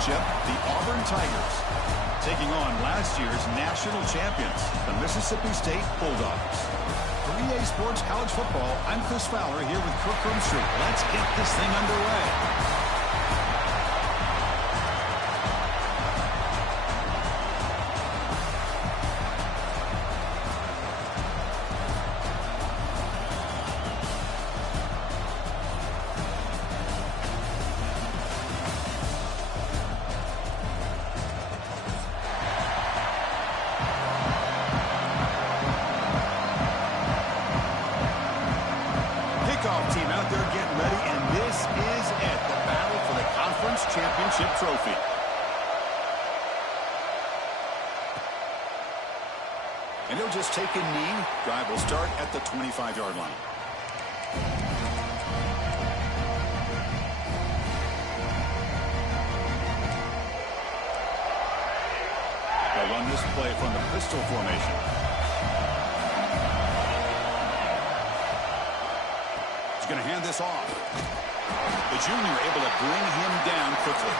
championship, the Auburn Tigers, taking on last year's national champions, the Mississippi State Bulldogs. For EA Sports College Football, I'm Chris Fowler here with Kirk Street. Let's get this thing underway. Team out there getting ready, and this is it, the battle for the conference championship trophy. And he'll just take a knee. Drive will start at the 25-yard line. They'll run this play from the pistol formation. Going to hand this off. The junior able to bring him down quickly.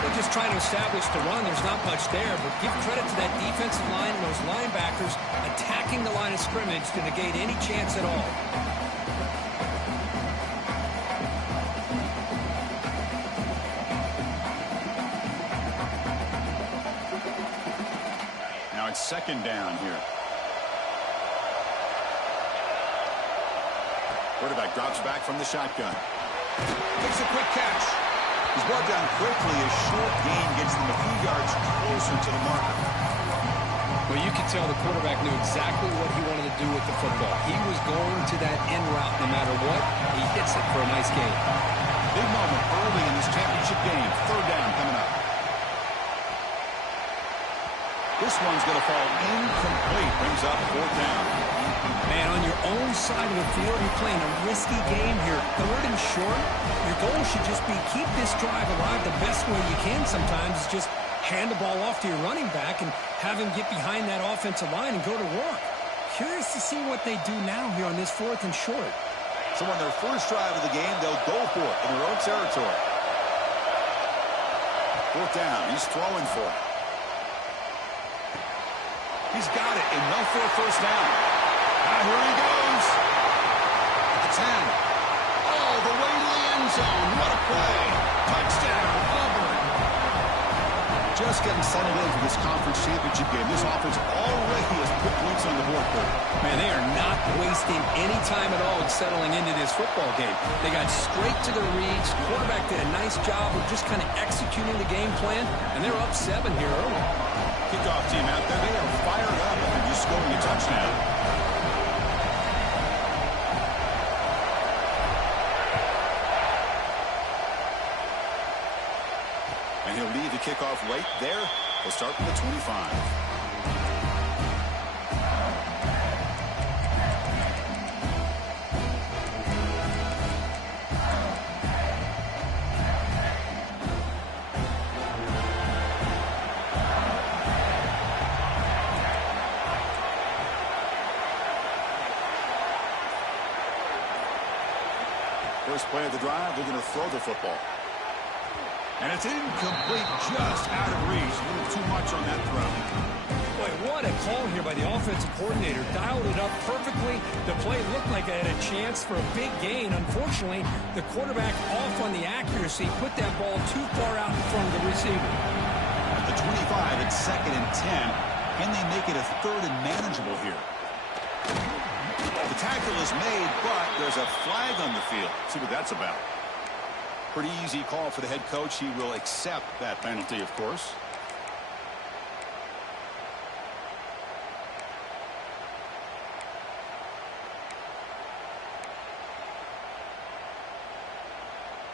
They're just trying to establish the run. There's not much there, but give credit to that defensive line and those linebackers attacking the line of scrimmage to negate any chance at all. Now it's second down here. Quarterback drops back from the shotgun. Makes a quick catch. He's brought down quickly. A short gain gets them a few yards closer to the marker. Well, you can tell the quarterback knew exactly what he wanted to do with the football. He was going to that in route no matter what. He hits it for a nice gain. Big moment early in this championship game. Third down coming up. This one's going to fall incomplete. Brings up fourth down. Man, on your own side of the field, you're playing a risky game here. Third and short, your goal should just be keep this drive alive the best way you can sometimes. Is just hand the ball off to your running back and have him get behind that offensive line and go to work. Curious to see what they do now here on this fourth and short. So on their first drive of the game, they'll go for it in their own territory. Fourth down. He's throwing for it. He's got it. Enough for a first down. Here he goes. At the 10. Oh, the way to the end zone. What a play. Touchdown, Auburn. Just getting settled in for this conference championship game. This offense already has put points on the board. Man, they are not wasting any time at all in settling into this football game. They got straight to their reads. Quarterback did a nice job of just kind of executing the game plan, and they're up 7 here early. Kickoff team out there. They are fired up after just scoring a touchdown. And he'll leave the kickoff right there. He'll start from the 25. First play of the drive, they're going to throw the football. And it's incomplete, just out of reach. A little too much on that throw. Boy, what a call here by the offensive coordinator. Dialed it up perfectly. The play looked like it had a chance for a big gain. Unfortunately, the quarterback off on the accuracy, put that ball too far out in front of the receiver. At the 25, it's second and 10. Can they make it a third and manageable here? The tackle is made, but there's a flag on the field. See what that's about. Pretty easy call for the head coach. He will accept that penalty, of course.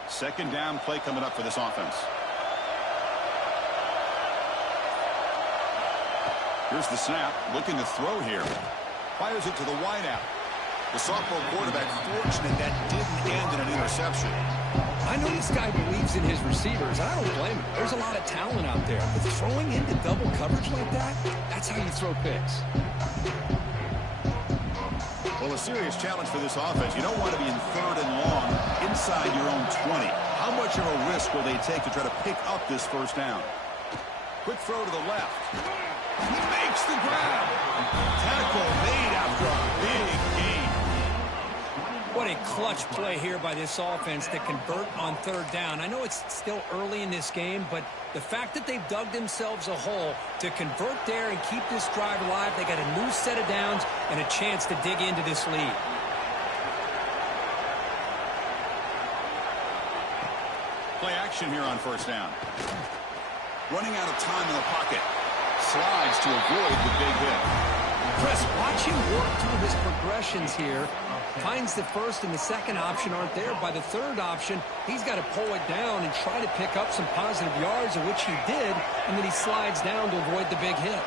Second down play coming up for this offense. Here's the snap. Looking to throw here. Fires it to the wideout. The sophomore quarterback fortunate that didn't end in an interception. I know this guy believes in his receivers. I don't blame him. There's a lot of talent out there. But throwing into double coverage like that, that's how you throw picks. Well, a serious challenge for this offense. You don't want to be in 3rd and long inside your own 20. How much of a risk will they take to try to pick up this first down? Quick throw to the left. He makes the grab. Tackle made after a big gain. What a clutch play here by this offense to convert on 3rd down. I know it's still early in this game, but the fact that they've dug themselves a hole to convert there and keep this drive alive, they got a new set of downs and a chance to dig into this lead. Play action here on 1st down. Running out of time in the pocket. Slides to avoid the big hit. Chris, watch him work through his progressions here. Finds the 1st and the 2nd option aren't there. By the 3rd option, he's got to pull it down and try to pick up some positive yards, of which he did, and then he slides down to avoid the big hit.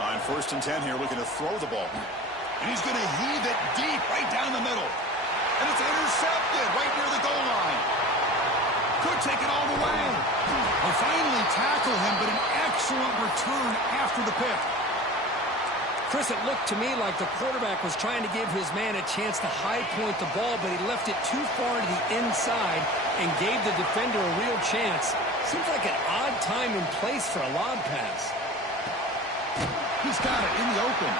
On 1st and 10 here, looking to throw the ball. And he's going to heave it deep right down the middle. And it's intercepted right near the goal line. Could take it all the way. They finally tackle him, but an excellent return after the pick. Chris, it looked to me like the quarterback was trying to give his man a chance to high point the ball, but he left it too far to the inside and gave the defender a real chance. Seems like an odd time and place for a lob pass. He's got it in the open.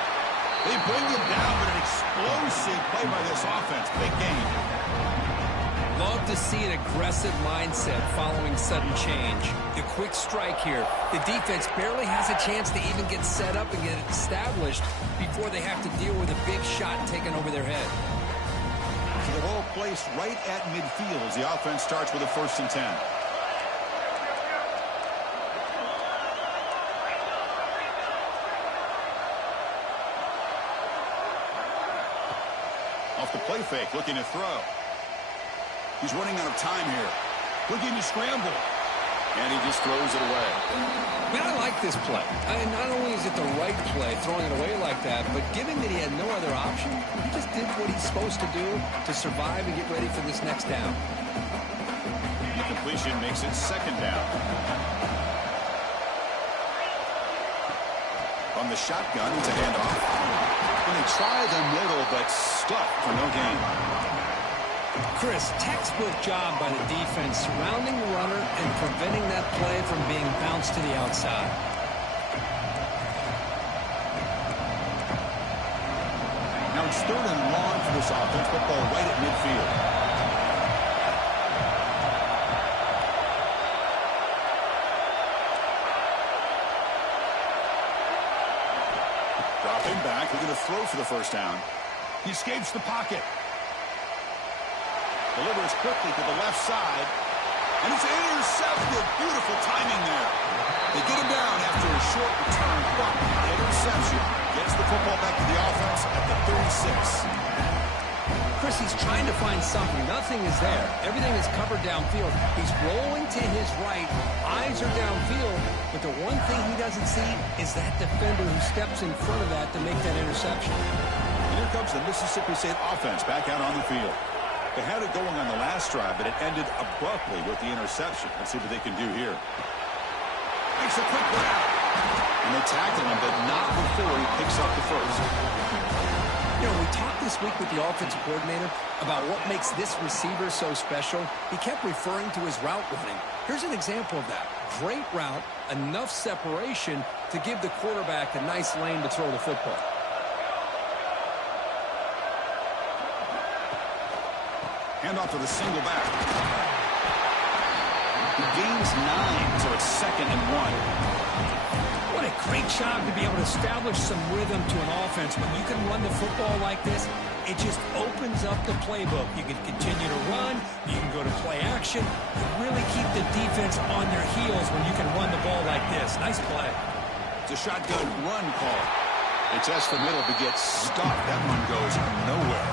They bring him down, but an explosive play by this offense. Big game. Love to see an aggressive mindset following sudden change. The quick strike here. The defense barely has a chance to even get set up and get it established before they have to deal with a big shot taken over their head. So the ball placed right at midfield as the offense starts with a 1st and 10. Off the play fake, looking to throw. He's running out of time here. Looking to scramble. And he just throws it away. Man, I like this play. Not only is it the right play, throwing it away like that, but given that he had no other option, he just did what he's supposed to do to survive and get ready for this next down. The completion makes it 2nd down. From the shotgun, it's a handoff. And they try the middle, but stuck for no gain. Chris, textbook job by the defense surrounding the runner and preventing that play from being bounced to the outside. Now it's 3rd and long for this offense. Football right at midfield. Dropping back, we're going to throw for the 1st down. He escapes the pocket. Delivers quickly to the left side. And it's intercepted. Beautiful timing there. They get him down after a short return, but the interception gets the football back to the offense at the 36. Chris, he's trying to find something. Nothing is there. Everything is covered downfield. He's rolling to his right. Eyes are downfield. But the one thing he doesn't see is that defender who steps in front of that to make that interception. And here comes the Mississippi State offense back out on the field. They had it going on the last drive, but it ended abruptly with the interception. Let's see what they can do here. Makes a quick grab. And they tackle him, but not before he picks up the 1st. You know, we talked this week with the offensive coordinator about what makes this receiver so special. He kept referring to his route running. Here's an example of that. Great route, enough separation to give the quarterback a nice lane to throw the football. Handoff to the single back. He gains 9, so it's 2nd and 1. What a great job to be able to establish some rhythm to an offense. When you can run the football like this, it just opens up the playbook. You can continue to run. You can go to play action. You really keep the defense on their heels when you can run the ball like this. Nice play. It's a shotgun run call. They test the middle but get stopped. That one goes nowhere.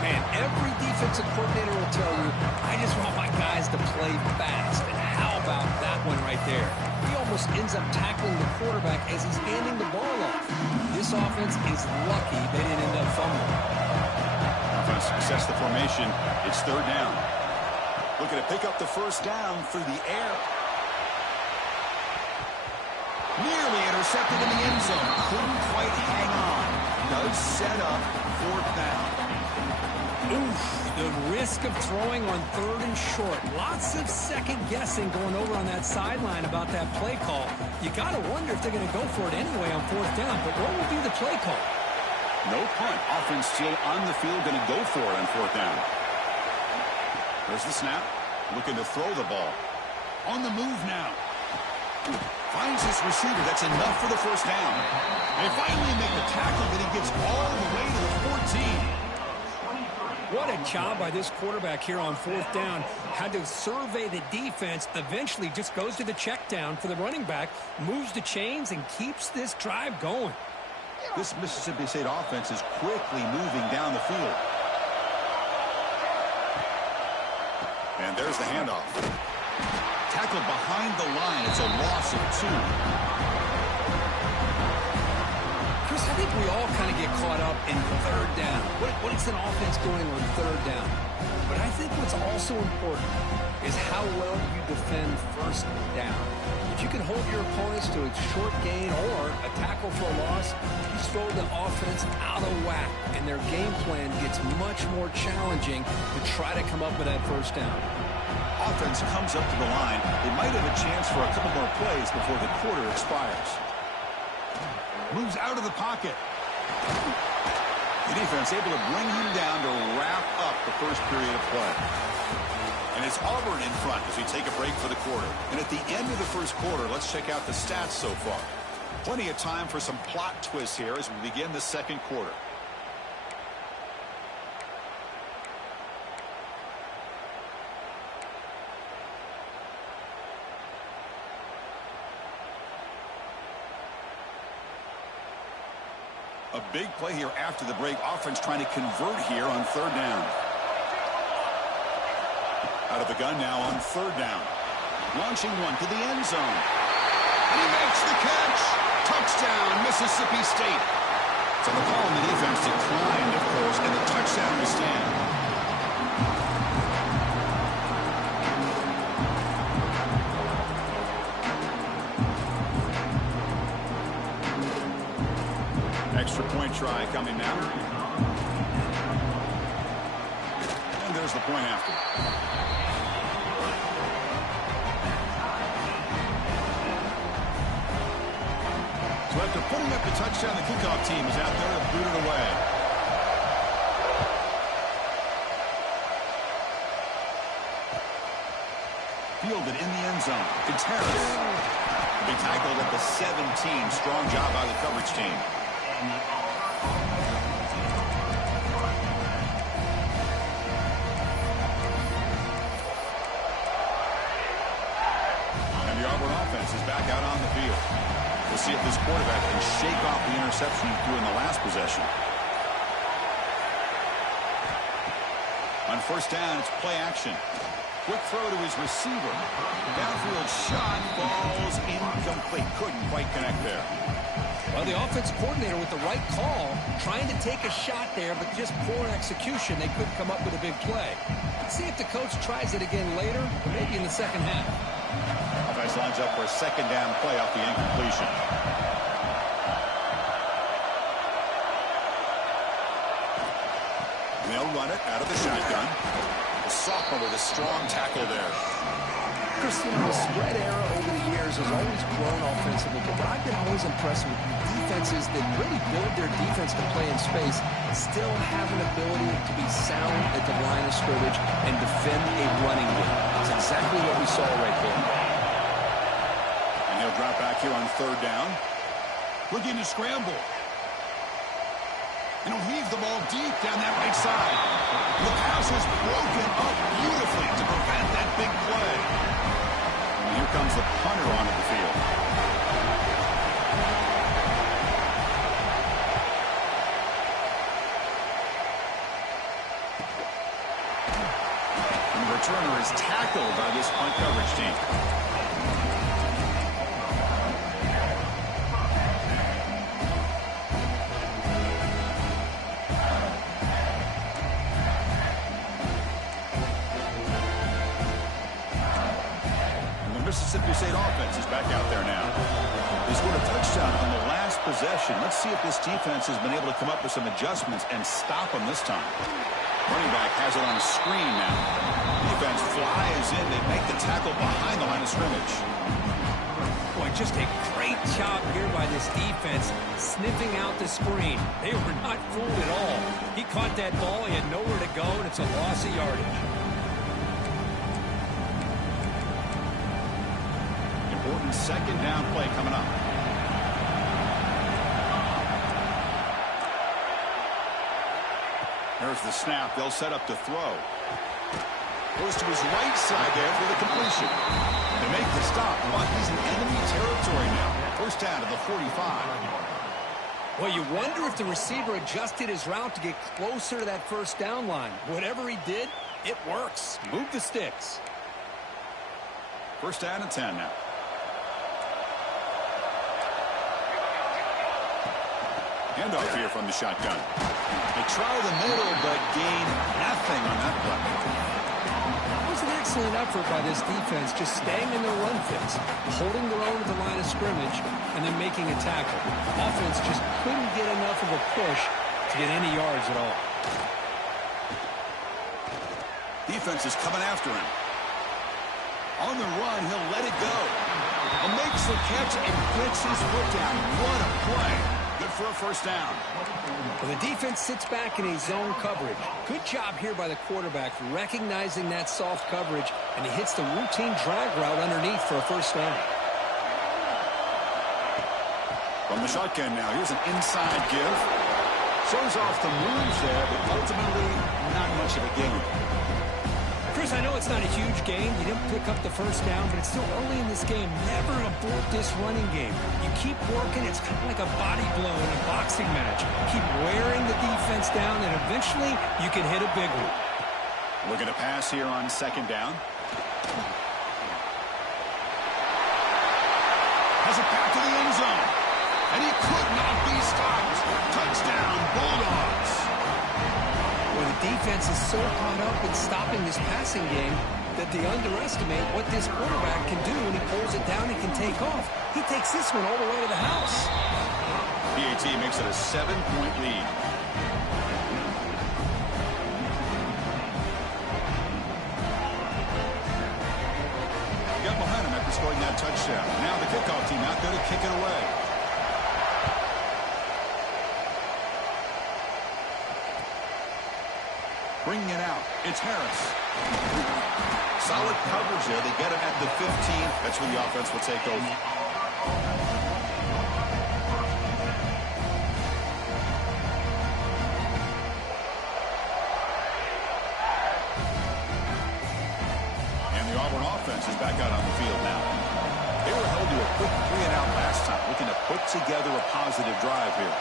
Man, every defensive coordinator will tell you, I just want my guys to play fast. And how about that one right there? He almost ends up tackling the quarterback as he's handing the ball off. This offense is lucky they didn't end up fumbling. Offense assess the formation. It's 3rd down. Looking to pick up the 1st down through the air. Nearly intercepted in the end zone. Couldn't quite hang on. Does set up 4th down. Oof, the risk of throwing on 3rd and short. Lots of second guessing going over on that sideline about that play call. You got to wonder if they're going to go for it anyway on 4th down, but what will be the play call? No punt. Offense still on the field, going to go for it on 4th down. There's the snap. Looking to throw the ball. On the move now. Finds his receiver. That's enough for the 1st down. They finally make the tackle, but he gets all the way to the 14. What a job by this quarterback here on 4th down. Had to survey the defense. Eventually just goes to the check down for the running back. Moves the chains and keeps this drive going. This Mississippi State offense is quickly moving down the field. And there's the handoff. Tackled behind the line. It's a loss of 2. Chris, I think we all kind of get caught up in 3rd down. What is an offense doing on 3rd down? But I think what's also important is how well you defend 1st down. If you can hold your opponents to a short gain or a tackle for a loss, you throw the offense out of whack, and their game plan gets much more challenging to try to come up with that 1st down. Offense comes up to the line. They might have a chance for a couple more plays before the quarter expires. Moves out of the pocket. The defense able to bring him down to wrap up the 1st period of play. And it's Auburn in front as we take a break for the quarter. And at the end of the 1st quarter, let's check out the stats so far. Plenty of time for some plot twists here as we begin the 2nd quarter. A big play here after the break. Offense trying to convert here on 3rd down. Out of the gun now on 3rd down. Launching one to the end zone. And he makes the catch. Touchdown, Mississippi State. So the call on the defense declined, of course, and the touchdown will stand. Extra point try coming now. And there's the point after. So after putting up the touchdown, the kickoff team is out there to boot it away. Fielded in the end zone. Contreras. Be tackled at the 17. Strong job by the coverage team. And the Auburn offense is back out on the field. We'll see if this quarterback can shake off the interception he threw in the last possession. On 1st down, it's play action. Quick throw to his receiver. Downfield shot falls incomplete. Couldn't quite connect there. Well, the offensive coordinator with the right call, trying to take a shot there, but just poor execution. They couldn't come up with a big play. Let's see if the coach tries it again later, or maybe in the 2nd half. Offense lines up for a 2nd down play off the incompletion. They'll run it out of the shotgun. The sophomore with a strong tackle there. Chris, the spread era over the years has always grown offensively, but I've been always impressed with defenses that really build their defense to play in space, still have an ability to be sound at the line of scrimmage and defend a running game. That's exactly what we saw right there. And he'll drop back here on 3rd down. Looking to scramble. And he'll heave the ball deep down that right side. The pass is broken up beautifully to prevent that big play. And here comes the punter onto the field. And the returner is tackled by this punt coverage team. Mississippi State offense is back out there now. He scored a touchdown on the last possession. Let's see if this defense has been able to come up with some adjustments and stop him this time. Running back has it on a screen now. Defense flies in. They make the tackle behind the line of scrimmage. Boy, just a great job here by this defense, sniffing out the screen. They were not fooled at all. He caught that ball. He had nowhere to go, and it's a loss of yardage. Important second down play coming up. There's the snap. They'll set up to throw. Goes to his right side there for the completion. They make the stop, but he's in enemy territory now. First down to the 45. Well, you wonder if the receiver adjusted his route to get closer to that first down line. Whatever he did, it works. Move the sticks. First down and 10 now. Handoff here from the shotgun. They try the middle, but gain nothing on that play. It was an excellent effort by this defense, just staying in their run fits, holding their own at the line of scrimmage, and then making a tackle. Offense just couldn't get enough of a push to get any yards at all. Defense is coming after him. On the run, he'll let it go. And makes the catch and puts his foot down. What a play. Good for a first down. Well, the defense sits back in a zone coverage. Good job here by the quarterback recognizing that soft coverage, and he hits the routine drag route underneath for a first down. From the shotgun now, here's an inside give. Shows off the moves there, but ultimately not much of a gain. Chris, I know it's not a huge game. You didn't pick up the first down, but it's still early in this game. Never abort this running game. You keep working. It's kind of like a body blow in a boxing match. Keep wearing the defense down, and eventually you can hit a big one. Looking to pass here on second down. Has it back to the end zone. And he could not be stopped. Touchdown, Bulldogs. Well, the defense is so caught up in stopping this passing game that they underestimate what this quarterback can do when he pulls it down and can take off. He takes this one all the way to the house. PAT makes it a 7-point lead. Got behind him after scoring that touchdown. Now the kickoff team out there to kick it away. Bringing it out, it's Harris. Solid coverage there. They get him at the 15. That's where the offense will take over. And the Auburn offense is back out on the field now. They were held to a quick 3-and-out last time, looking to put together a positive drive here.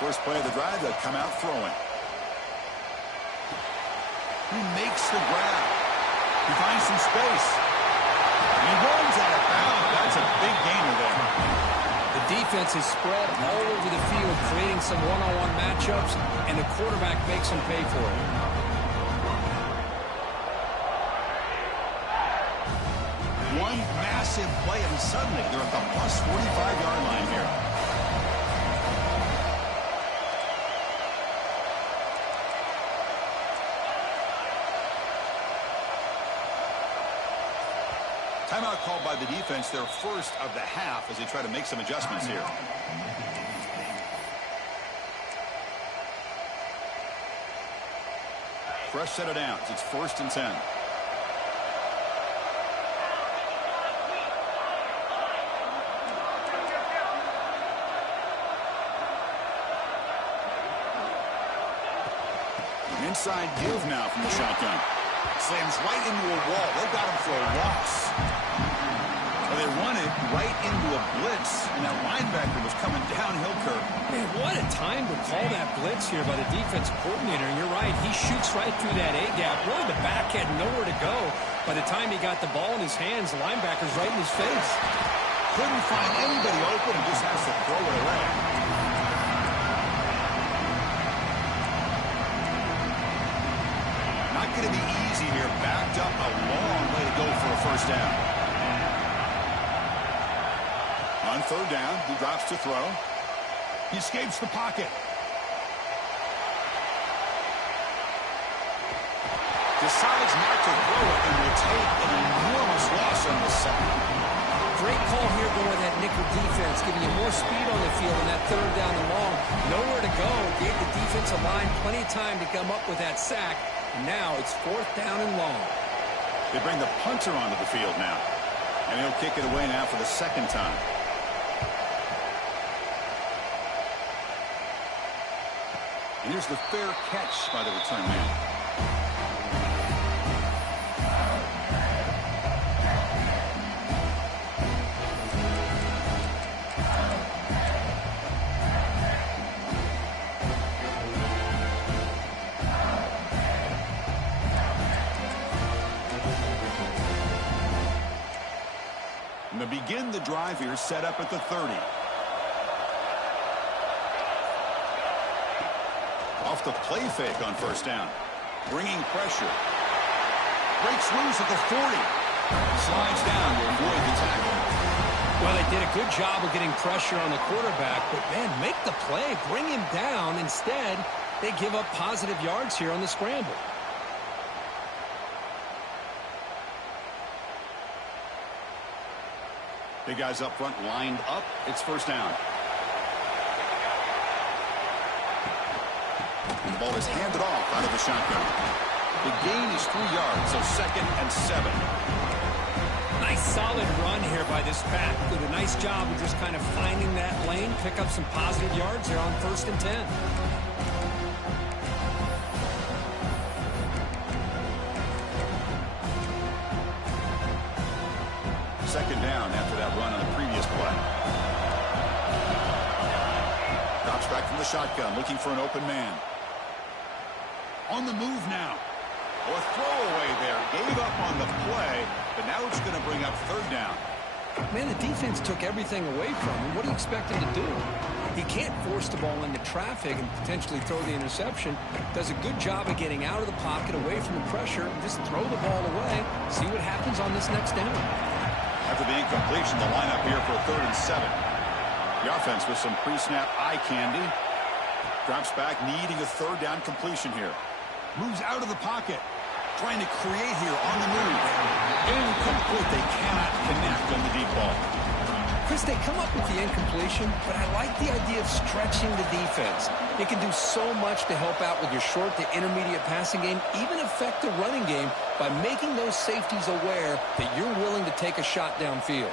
First play of the drive, they'll come out throwing. He makes the grab. He finds some space. He runs out of bounds. That's a big gainer there. The defense is spread all over the field, creating some one-on-one matchups, and the quarterback makes them pay for it. One massive play, and suddenly they're at the plus 45-yard line here. Timeout called by the defense, their first of the half, as they try to make some adjustments here. Fresh set of downs. It's 1st and 10. An inside give now from the shotgun. Slams right into a wall. They got him for a loss. Well, they run it right into a blitz, and that linebacker was coming downhill curve. Man, what a time to call that blitz here by the defensive coordinator. And you're right, he shoots right through that A-gap. Really, the back had nowhere to go. By the time he got the ball in his hands, the linebacker's right in his face. Couldn't find anybody open and just has to throw it away. going to be easy here. Backed up a long way to go for a first down. On third down, he drops to throw. He escapes the pocket. Decides not to throw it and will take an enormous loss on the second. Great call here going with that nickel defense, giving you more speed on the field on that third down and long. Nowhere to go. Gave the defensive line plenty of time to come up with that sack. And now it's fourth down and long. They bring the punter onto the field now. And he'll kick it away now for the second time. And here's the fair catch by the return man. And to begin the drive here, set up at the 30. Off the play fake on first down. Bringing pressure. Breaks loose at the 40. Slides down to avoid the tackle. Well, they did a good job of getting pressure on the quarterback, but, man, make the play. Bring him down. Instead, they give up positive yards here on the scramble. Big guys up front lined up. It's first down. And the ball is handed off out of the shotgun. The gain is 3 yards, so 2nd and 7. Nice solid run here by this back. Did a nice job of just kind of finding that lane, pick up some positive yards here on 1st and 10. Second down after that run on the previous play. Drops back from the shotgun, looking for an open man. On the move now. Or a throwaway there. Gave up on the play, but now it's going to bring up third down. Man, the defense took everything away from him. What do you expect him to do? He can't force the ball into traffic and potentially throw the interception. Does a good job of getting out of the pocket, away from the pressure, and just throw the ball away. See what happens on this next down. After the incompletion, the lineup here for a 3rd and 7. The offense with some pre-snap eye candy. Drops back, needing a third down completion here. Moves out of the pocket. Trying to create here on the move. Incomplete. They cannot connect on the deep ball. Chris, they come up with the incompletion, but I like the idea of stretching the defense. It can do so much to help out with your short to intermediate passing game, even affect the running game by making those safeties aware that you're willing to take a shot downfield.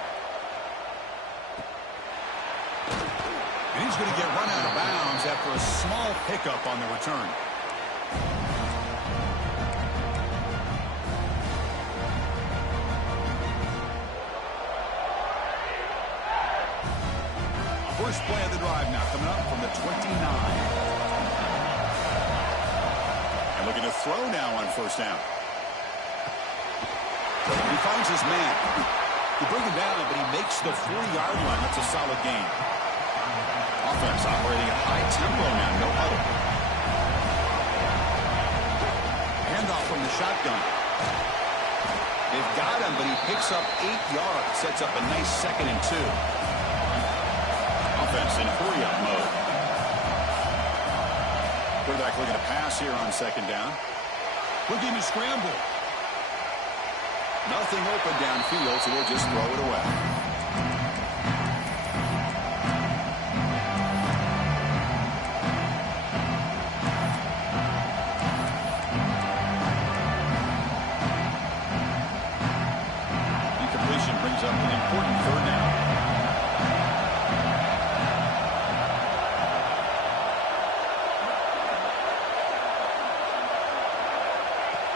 And he's going to get run out of bounds after a small pickup on the return. First play of the drive now coming up from the 29. And looking to throw now on first down. He finds his man. He brings him down, but he makes the 40-yard line. That's a solid gain. Offense operating at high tempo now. No huddle. Handoff from the shotgun. They've got him, but he picks up 8 yards. Sets up a nice 2nd and 2. Offense in hurry-up mode. Quarterback looking to pass here on 2nd down. Looking to scramble. Nothing open downfield, so we'll just throw it away. Incompletion brings up an important third down.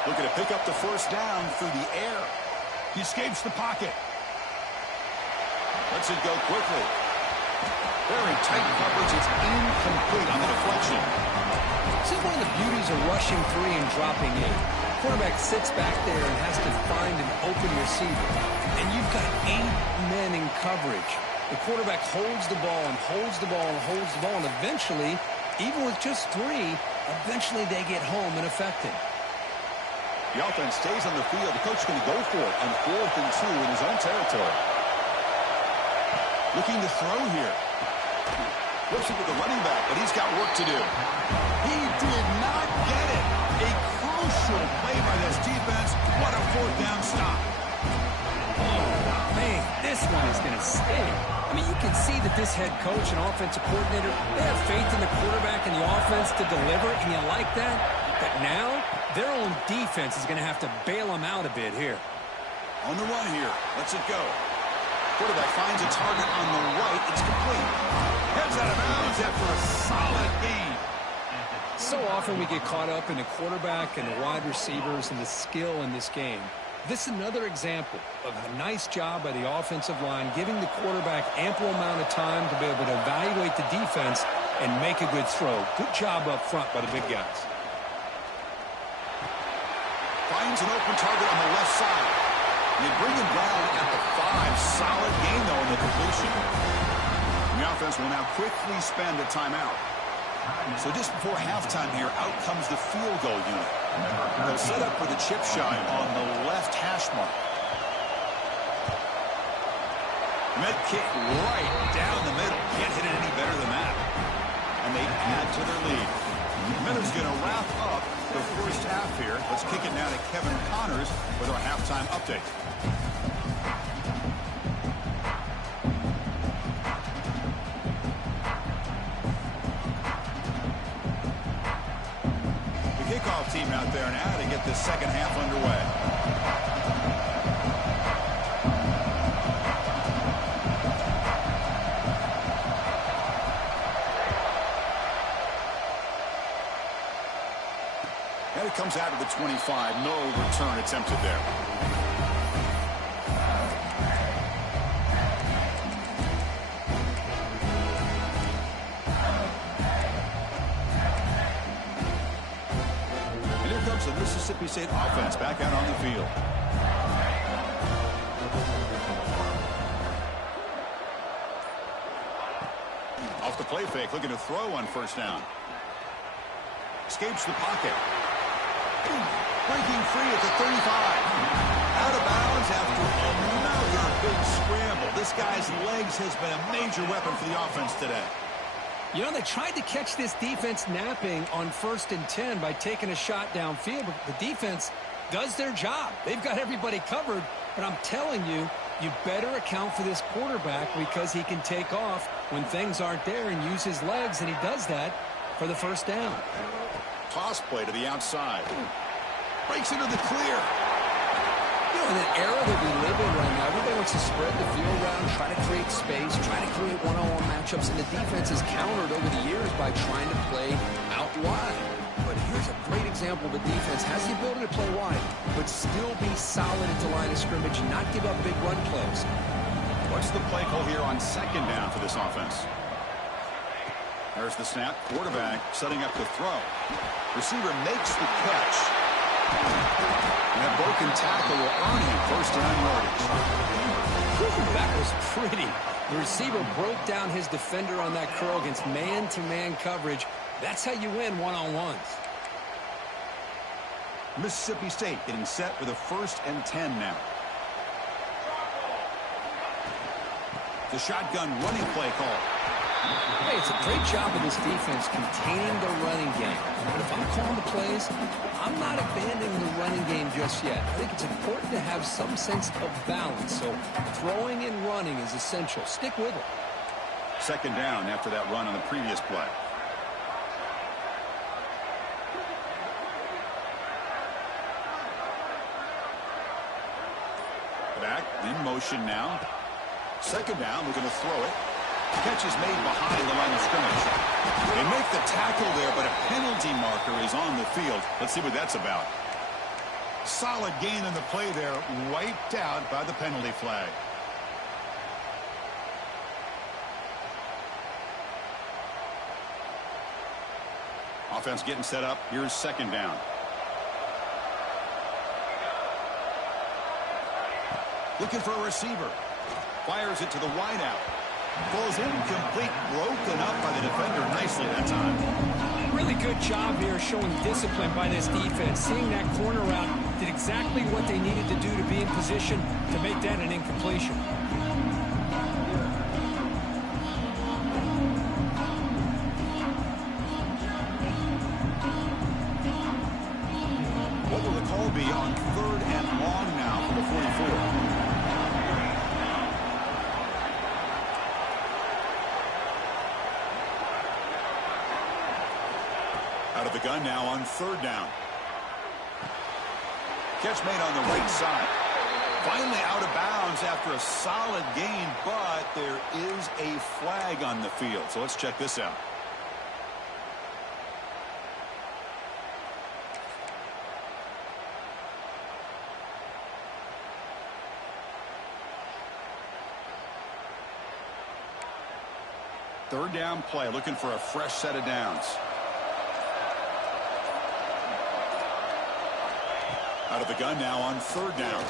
Looking to pick up the first down through the air. He escapes the pocket. Lets it go quickly. Very tight coverage. It's incomplete on the deflection. This is one of the beauties of rushing 3 and dropping 8. Quarterback sits back there and has to find an open receiver. And you've got 8 men in coverage. The quarterback holds the ball and holds the ball and holds the ball. And eventually, even with just 3, eventually they get home and affect him. The offense stays on the field. The coach is going to go for it on 4th and 2 in his own territory. Looking to throw here. Flips it to the running back, but he's got work to do. He did not get it. A crucial play by this defense. What a 4th down stop. Oh, man, this one is going to sting. I mean, you can see that this head coach and offensive coordinator, they have faith in the quarterback and the offense to deliver, and you like that. But now, their own defense is going to have to bail them out a bit here. On the run here. Lets it go. Quarterback finds a target on the right. It's complete. Heads out of bounds after a solid gain. So often we get caught up in the quarterback and the wide receivers and the skill in this game. This is another example of a nice job by the offensive line, giving the quarterback ample amount of time to be able to evaluate the defense and make a good throw. Good job up front by the big guys. Finds an open target on the left side. They bring him down at the 5. Solid gain, though, in the completion. The offense will now quickly spend a timeout. So just before halftime here, out comes the field goal unit. They'll set up for the chip shot on the left hash mark. Med kick right down the middle. Can't hit it any better than that. And they add to their lead. Miller's going to wrap up the first half here. Let's kick it now to Kevin Connors with our halftime update. The kickoff team out there now to get this second half underway. And it comes out of the 25. No return attempted there. And here comes the Mississippi State offense back out on the field. Off the play fake, looking to throw on first down. Escapes the pocket. Breaking free at the 35. Out of bounds after another big scramble. This guy's legs has been a major weapon for the offense today. You know, they tried to catch this defense napping on 1st and 10 by taking a shot downfield, but the defense does their job. They've got everybody covered, but I'm telling you, you better account for this quarterback because he can take off when things aren't there and use his legs, and he does that for the first down. Toss play to the outside. Breaks into the clear. You know, in an era that we live in right now, everybody wants to spread the field around, try to create space, try to create one-on-one matchups, and the defense has countered over the years by trying to play out wide. But here's a great example of a defense has the ability to play wide, but still be solid at the line of scrimmage and not give up big run plays. What's the play call here on second down for this offense? There's the snap. Quarterback setting up the throw. Receiver makes the catch. And that broken tackle will earn him first down yardage. That was pretty. The receiver broke down his defender on that curl against man-to-man coverage. That's how you win one-on-ones. Mississippi State getting set for the 1st and 10 now. The shotgun running play call. Hey, it's a great job of this defense containing the running game. But if I'm calling the plays, I'm not abandoning the running game just yet. I think it's important to have some sense of balance. So throwing and running is essential. Stick with it. Second down after that run on the previous play. Back in motion now. Second down, we're going to throw it. Catch is made behind the line of scrimmage. They make the tackle there, but a penalty marker is on the field. Let's see what that's about. Solid gain in the play there, wiped out by the penalty flag. Offense getting set up. Here's second down. Looking for a receiver. Fires it to the wideout. Falls incomplete, broken up by the defender nicely that time. Really good job here showing discipline by this defense. Seeing that corner route, did exactly what they needed to do to be in position to make that an incompletion. What will the call be on 3rd and long now for the 44? Out of the gun now on 3rd down. Catch made on the right side. Finally out of bounds after a solid gain, but there is a flag on the field. So let's check this out. Third down play, looking for a fresh set of downs. Out of the gun now on 3rd down.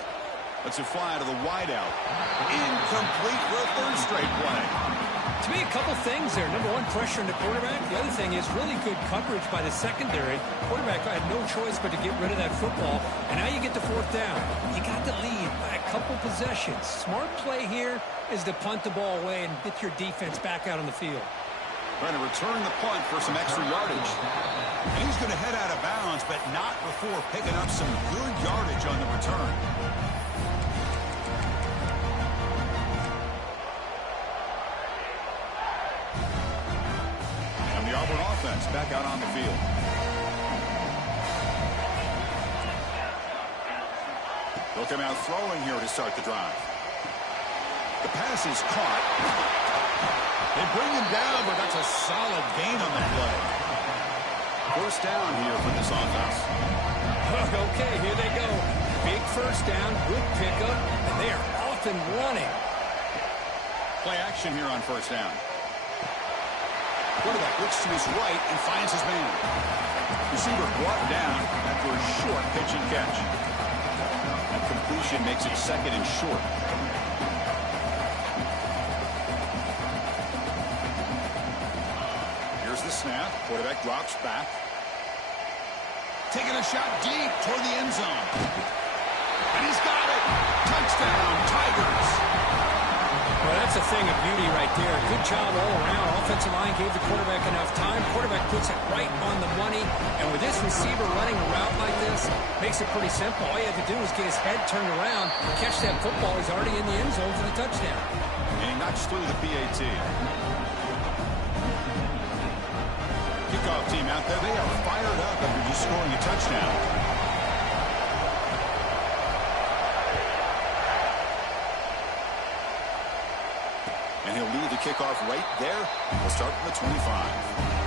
Lets it fly out of the wideout. Incomplete for a 3rd straight play. To me, a couple things there. Number one, pressure on the quarterback. The other thing is really good coverage by the secondary. Quarterback had no choice but to get rid of that football. And now you get to 4th down. You got the lead by a couple possessions. Smart play here is to punt the ball away and get your defense back out on the field. Trying to return the punt for some extra yardage. And he's going to head out of bounds, but not before picking up some good yardage on the return. And the Auburn offense back out on the field. They'll come out throwing here to start the drive. The pass is caught. They bring him down, but that's a solid gain on the play. 1st down here for this offense. Okay, here they go. Big 1st down, good pickup, and they are off and running. Play action here on 1st down. Quarterback looks to his right and finds his man. Receiver brought down after a short pitch and catch. That completion makes it 2nd and short. Here's the snap. Quarterback drops back. Taking a shot deep toward the end zone. And he's got it. Touchdown, Tigers. Well, that's a thing of beauty right there. Good job all around. Offensive line gave the quarterback enough time. Quarterback puts it right on the money. And with this receiver running a route like this, makes it pretty simple. All you have to do is get his head turned around, catch that football. He's already in the end zone for the touchdown. And he knocks through the PAT. Kickoff team out there. They are fired up after just scoring a touchdown. And he'll lead the kickoff right there. We'll start from the 25.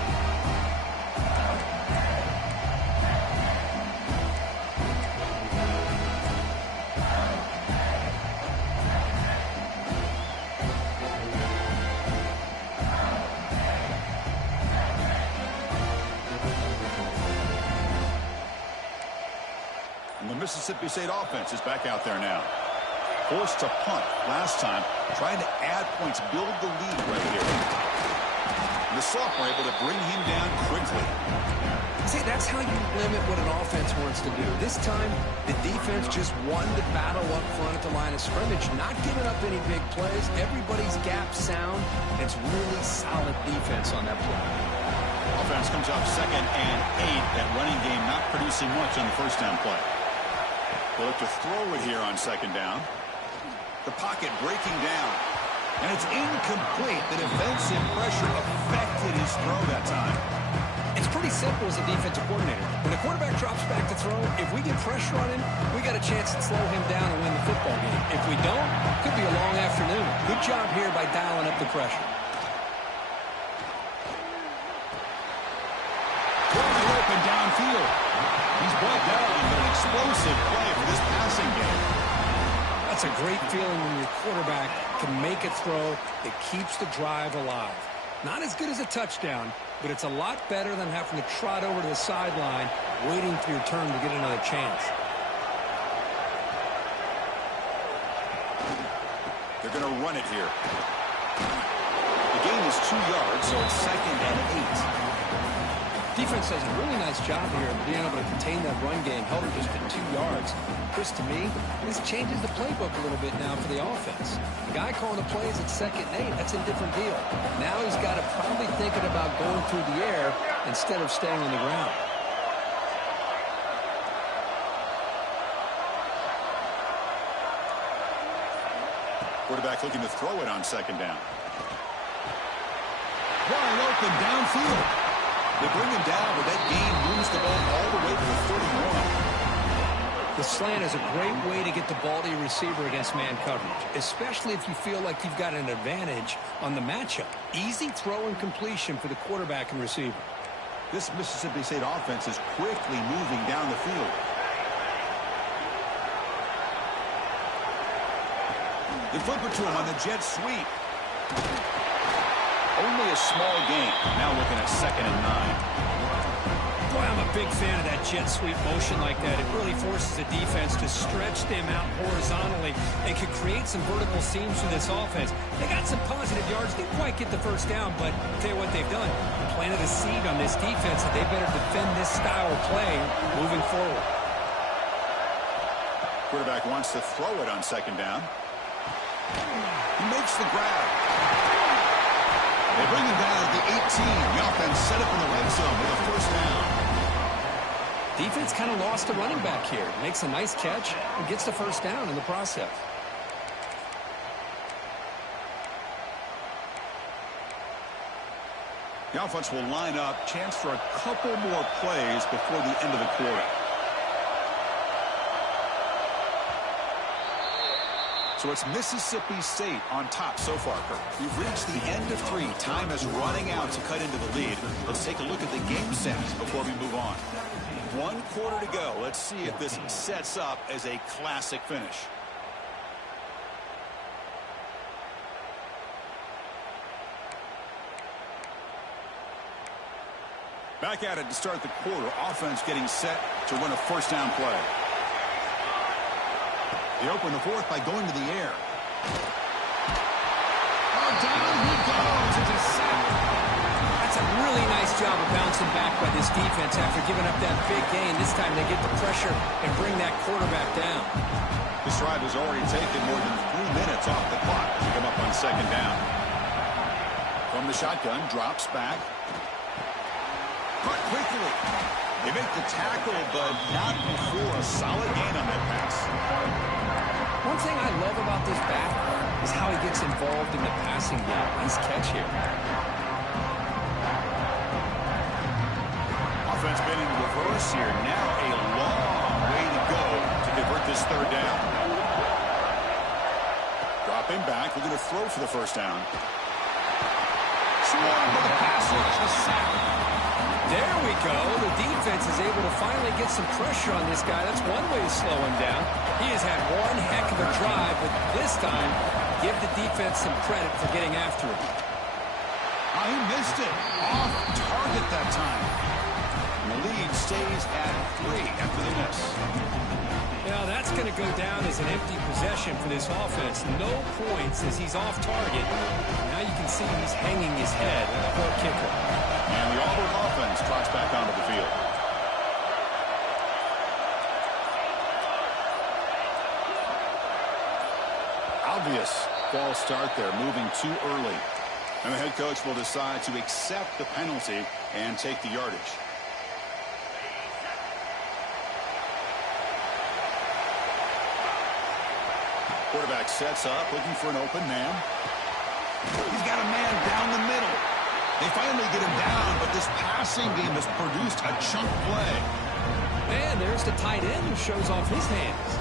And the Mississippi State offense is back out there now. Forced to punt last time, trying to add points, build the lead right here. And the sophomore able to bring him down quickly. See, that's how you limit what an offense wants to do. This time, the defense just won the battle up front at the line of scrimmage, not giving up any big plays. Everybody's gap sound. It's really solid defense on that play. Offense comes up 2nd and 8. That running game not producing much on the 1st down play. They'll have to throw it here on 2nd down. The pocket breaking down. And it's incomplete. The defensive pressure affected his throw that time. It's pretty simple as a defensive coordinator. When the quarterback drops back to throw, if we get pressure on him, we got a chance to slow him down and win the football game. If we don't, it could be a long afternoon. Good job here by dialing up the pressure. Throwing open downfield. He's brought down, but an explosive play for this passing game. That's a great feeling when your quarterback can make a throw that keeps the drive alive. Not as good as a touchdown, but it's a lot better than having to trot over to the sideline, waiting for your turn to get another chance. They're going to run it here. So it's 2nd and 8. Defense does a really nice job here of being able to contain that run game, held it just at 2 yards. Chris, to me, this changes the playbook a little bit now for the offense. The guy calling the plays at 2nd and 8, that's a different deal. Now he's got to probably thinking about going through the air instead of staying on the ground. Quarterback looking to throw it on 2nd down. Wide open downfield. They bring him down, but that gain moves the ball all the way to the 31. The slant is a great way to get the ball to your receiver against man coverage, especially if you feel like you've got an advantage on the matchup. Easy throw and completion for the quarterback and receiver. This Mississippi State offense is quickly moving down the field. They flip it to him on the jet sweep. Only a small gain. Now looking at 2nd and 9. Boy, I'm a big fan of that jet sweep motion like that. It really forces the defense to stretch them out horizontally and can create some vertical seams for this offense. They got some positive yards. Didn't quite get the first down, but I'll tell you what they've done. Planted a seed on this defense that they better defend this style of play moving forward. Quarterback wants to throw it on 2nd down. He makes the grab. They bring him down at the 18. The offense set up in the red zone with a 1st down. Defense kind of lost a running back here. Makes a nice catch and gets the 1st down in the process. The offense will line up. Chance for a couple more plays before the end of the quarter. So it's Mississippi State on top so far, Kirk. We've reached the end of 3. Time is running out to cut into the lead. Let's take a look at the game stats before we move on. 1 quarter to go. Let's see if this sets up as a classic finish. Back at it to start the quarter. Offense getting set to run a 1st down play. They open the 4th by going to the air. Oh, down he goes. It's a sack. That's a really nice job of bouncing back by this defense after giving up that big gain. This time they get the pressure and bring that quarterback down. This drive has already taken more than 3 minutes off the clock to come up on 2nd down. From the shotgun, drops back. Caught quickly. They make the tackle, but not before a solid gain on that pass. One thing I love about this back is how he gets involved in the passing game. Nice catch here. Offense been in reverse here. Now a long way to go to convert this 3rd down. Dropping back. We're going to throw for the 1st down. Swarmed by the passer. A sack. There we go. The defense is able to finally get some pressure on this guy. That's one way to slow him down. He has had one heck of a drive, but this time, give the defense some credit for getting after him. Oh, he missed it. Off target that time. And the lead stays at 3 after the miss. Now, that's going to go down as an empty possession for this offense. No points as he's off target. Now you can see he's hanging his head. Poor kicker. And the Auburn offense trots back onto the field. Obvious false start there, moving too early. And the head coach will decide to accept the penalty and take the yardage. Quarterback sets up, looking for an open man. He's got a man down the middle. They finally get him down, but this passing game has produced a chunk play. And there's the tight end who shows off his hands.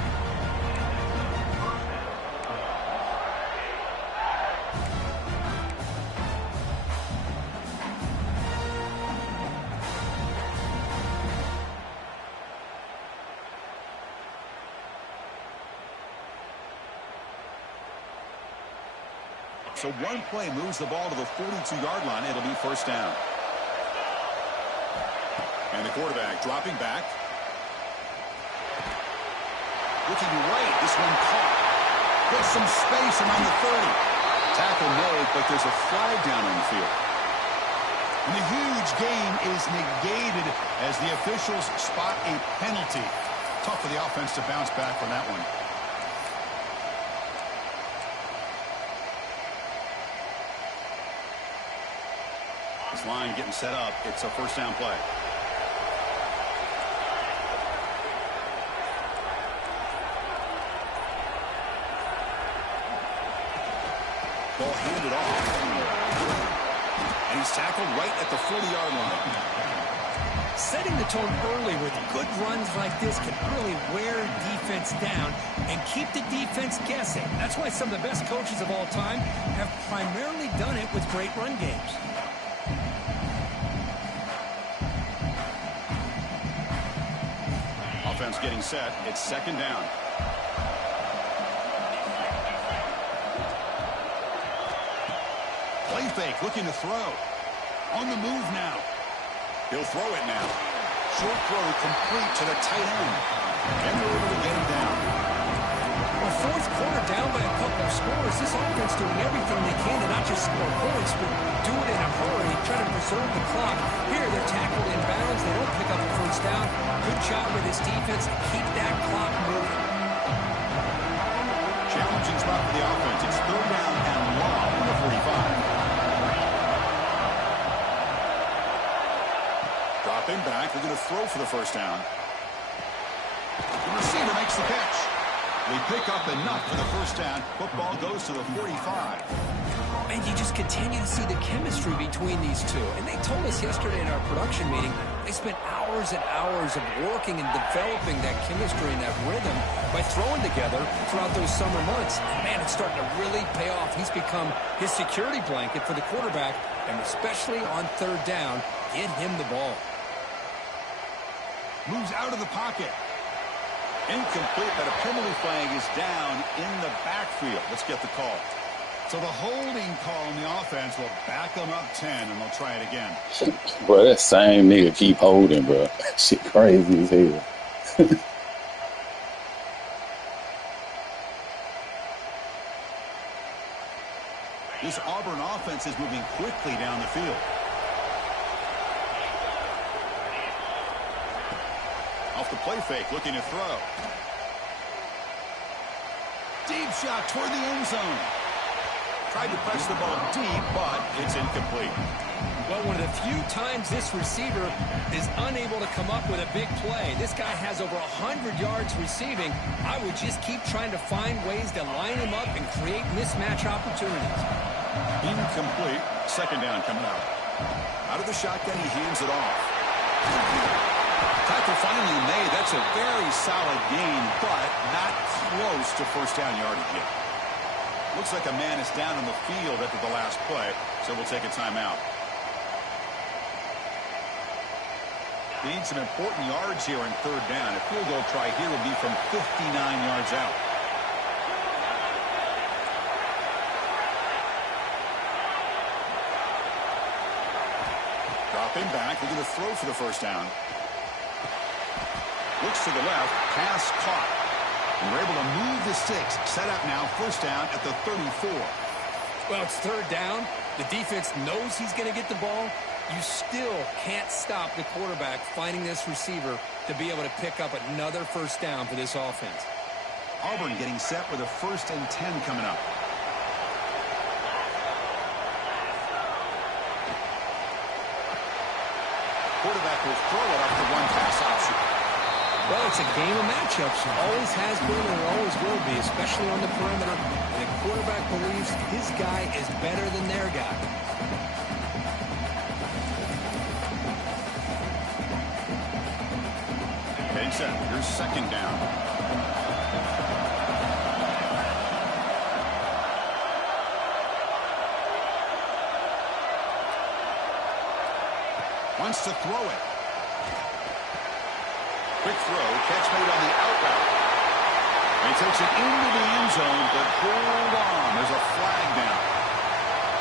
So one play moves the ball to the 42-yard line. It'll be 1st down. And the quarterback dropping back. Looking right. This one caught. There's some space around the 30. Tackle made, but there's a flag down on the field. And the huge game is negated as the officials spot a penalty. Tough for the offense to bounce back from that one. This line getting set up. It's a first down play. Ball handed off. And he's tackled right at the 40-yard line. Setting the tone early with good runs like this can really wear defense down and keep the defense guessing. That's why some of the best coaches of all time have primarily done it with great run games. Offense getting set. It's second down. Play fake, looking to throw. On the move now. He'll throw it now. Short throw complete to the tight end. And they're able to get him down. Well, fourth quarter down by a couple of scores. This offense doing everything they can to not just score points, but do it in a hurry, try to preserve the clock. Here, they're tackled in bounds. They don't pick up a first down. Good job with this defense to keep that clock moving. Challenging spot for the offense. It's third down and long from the 45. Dropping back. They're going to throw for the first down. The receiver makes the catch. They pick up enough for the first down. Football goes to the 45. And you just continue to see the chemistry between these two. And they told us yesterday in our production meeting, they spent hours and hours of working and developing that chemistry and that rhythm by throwing together throughout those summer months. And man, it's starting to really pay off. He's become his security blanket for the quarterback, and especially on third down, get him the ball. Moves out of the pocket. Incomplete, but a penalty flag is down in the backfield. Let's get the call. So the holding call on the offense will back them up 10, and they'll try it again. Bro, that same nigga keep holding, bro. Shit crazy as hell. This Auburn offense is moving quickly down the field. Off the play fake, looking to throw. Deep shot toward the end zone. Tried to press the ball deep, but it's incomplete. Well, one of the few times this receiver is unable to come up with a big play. This guy has over 100 yards receiving. I would just keep trying to find ways to line him up and create mismatch opportunities. Incomplete. Second down coming out. Out of the shotgun, he hands it off. Tackle finally made. That's a very solid gain, but not close to first down yardage yet. Looks like a man is down in the field after the last play, so we'll take a timeout. Need some important yards here on third down. A field goal try here would be from 59 yards out. Dropping back. We're going to throw for the first down. Looks to the left. Pass caught. And we're able to move the sticks. Set up now. First down at the 34. Well, it's third down. The defense knows he's going to get the ball. You still can't stop the quarterback finding this receiver to be able to pick up another first down for this offense. Auburn getting set with a 1st and 10 coming up. Quarterback will throw it off the one-pass option. Well, it's a game of matchups. It always has been and it always will be, especially on the perimeter. And the quarterback believes his guy is better than their guy. Heads up. Here's second down. Wants to throw it. Quick throw. Catch made on the out route. And he takes it into the end zone, but hold on. There's a flag down.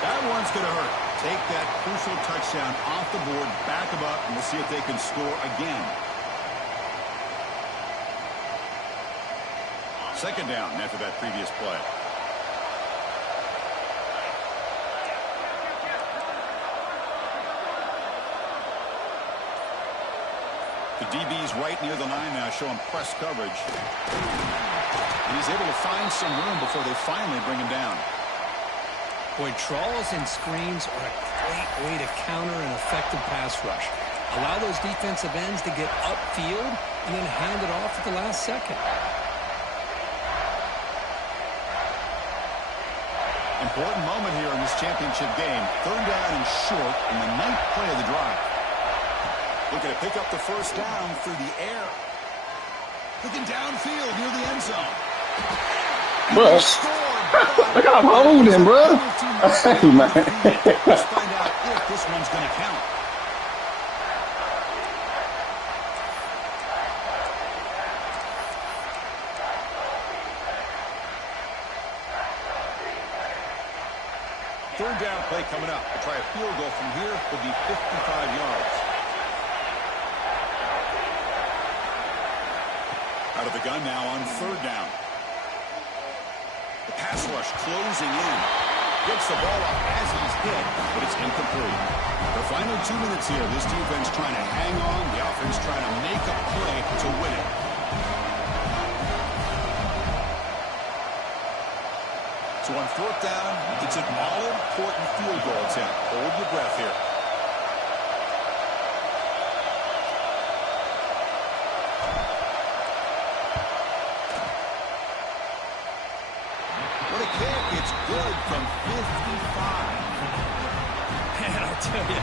That one's going to hurt. Take that crucial touchdown off the board, back them up, and we'll see if they can score again. Second down after that previous play. The DB's right near the line now, showing press coverage. And he's able to find some room before they finally bring him down. Boy, draws and screens are a great way to counter an effective pass rush. Allow those defensive ends to get upfield and then hand it off at the last second. Important moment here in this championship game. 3rd down and short in the 9th play of the drive. Looking to pick up the first down through the air. Looking downfield near the end zone. Bro, look how I'm holding, bro. Hey, man. Let's find out if this one's going to count. Third down play coming up. To try a field goal from here would be 55 yards. Out of the gun now on 3rd down. The pass rush closing in. Gets the ball up as he's hit, but it's incomplete. The final 2 minutes here. This defense trying to hang on. The offense trying to make a play to win it. So on 4th down, it's an all-important field goal attempt. Hold your breath here. What a kick. It's good from 55. Man, I'll tell you,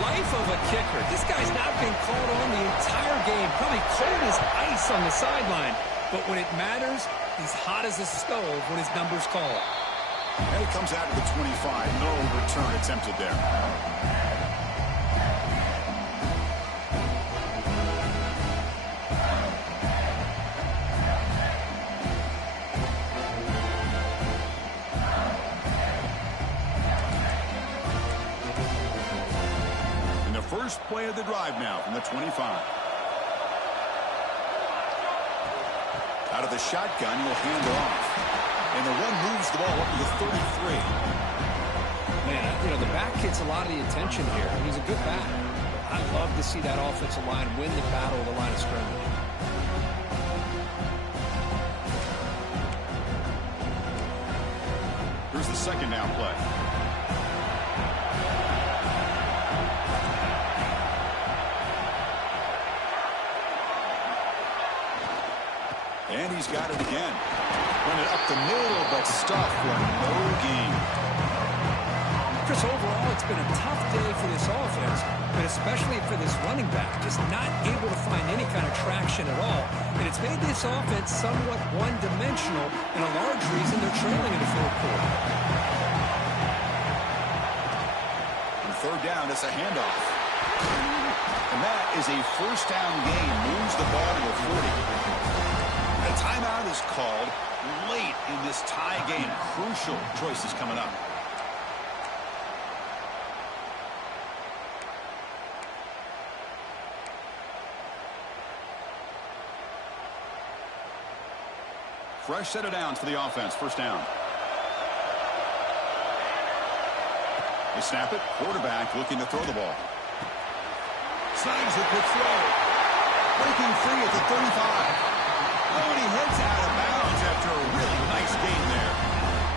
life of a kicker. This guy's not been called on the entire game. Probably cold as ice on the sideline. But when it matters, he's hot as a stove when his number's called. And it comes out to the 25. No return attempted there. And the first play of the drive now from the 25. Out of the shotgun, he'll hand it off. And the run moves the ball up to the 33. Man, you know, the back gets a lot of the attention here. He's a good back. I'd love to see that offensive line win the battle of the line of scrimmage. Here's the 2nd down play. And he's got it again. Run it up the middle, but stuff for no gain. Chris, overall, it's been a tough day for this offense, but especially for this running back, just not able to find any kind of traction at all. And it's made this offense somewhat one-dimensional, and a large reason they're trailing in the 4th quarter. On 3rd down, it's a handoff. And that is a first down gain. Moves the ball to the 40. A timeout is called late in this tie game. Crucial choices coming up. Fresh set of downs for the offense. First down. They snap it. Quarterback looking to throw the ball. Snags it with throw. Breaking free at the 35. Oh, and he heads out of bounds after a really nice game there.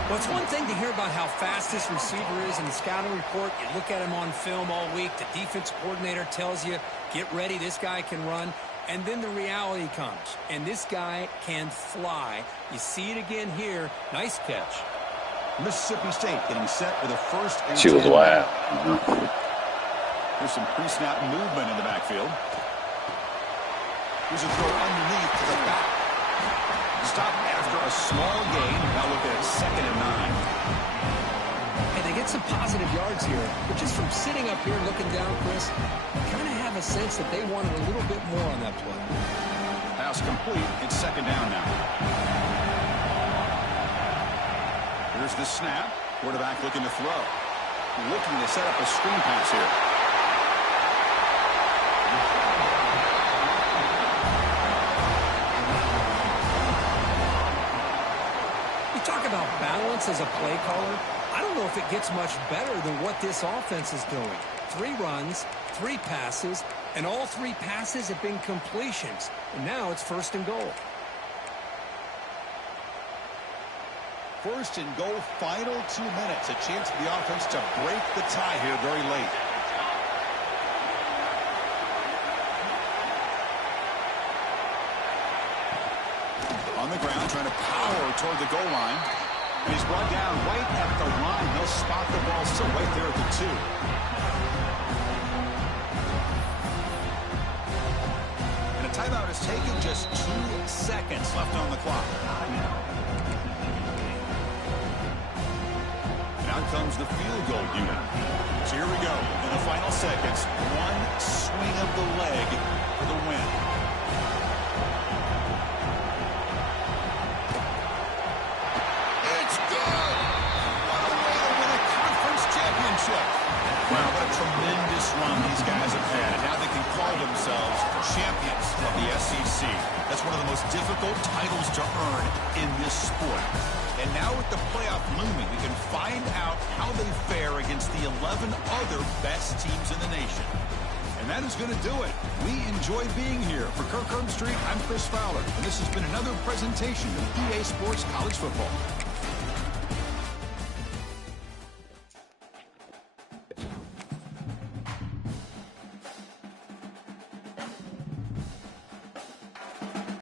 Well, it's one thing to hear about how fast this receiver is in the scouting report. You look at him on film all week. The defense coordinator tells you, get ready, this guy can run. And then the reality comes, and this guy can fly. You see it again here. Nice catch. Mississippi State getting set with a 1st and 10. She was wild. There's some pre-snap movement in the backfield. Here's a throw underneath to the back. Stop after a small gain. Now look at 2nd and 9. Hey, they get some positive yards here, but just from sitting up here looking down, Chris, kind of have a sense that they wanted a little bit more on that play. Pass complete. It's 2nd down now. Here's the snap. Quarterback looking to throw. Looking to set up a screen pass here. Talk about balance as a play caller. I don't know if it gets much better than what this offense is doing. 3 runs, 3 passes, And all 3 passes have been completions. And now it's 1st and goal. 1st and goal, final 2 minutes. A chance for the offense to break the tie here very late. On the ground, trying to power toward the goal line. And he's brought down right at the line. They'll spot the ball still right there at the 2. And a timeout is taken, just 2 seconds left on the clock. And out comes the field goal unit. So here we go. In the final seconds, 1 swing of the leg for the win. Wow, what a tremendous run these guys have had. And now they can call themselves champions of the SEC. That's one of the most difficult titles to earn in this sport. And now with the playoff looming, we can find out how they fare against the 11 other best teams in the nation. And that is going to do it. We enjoy being here. For Kirk Herbstreit, I'm Chris Fowler. And this has been another presentation of EA Sports College Football.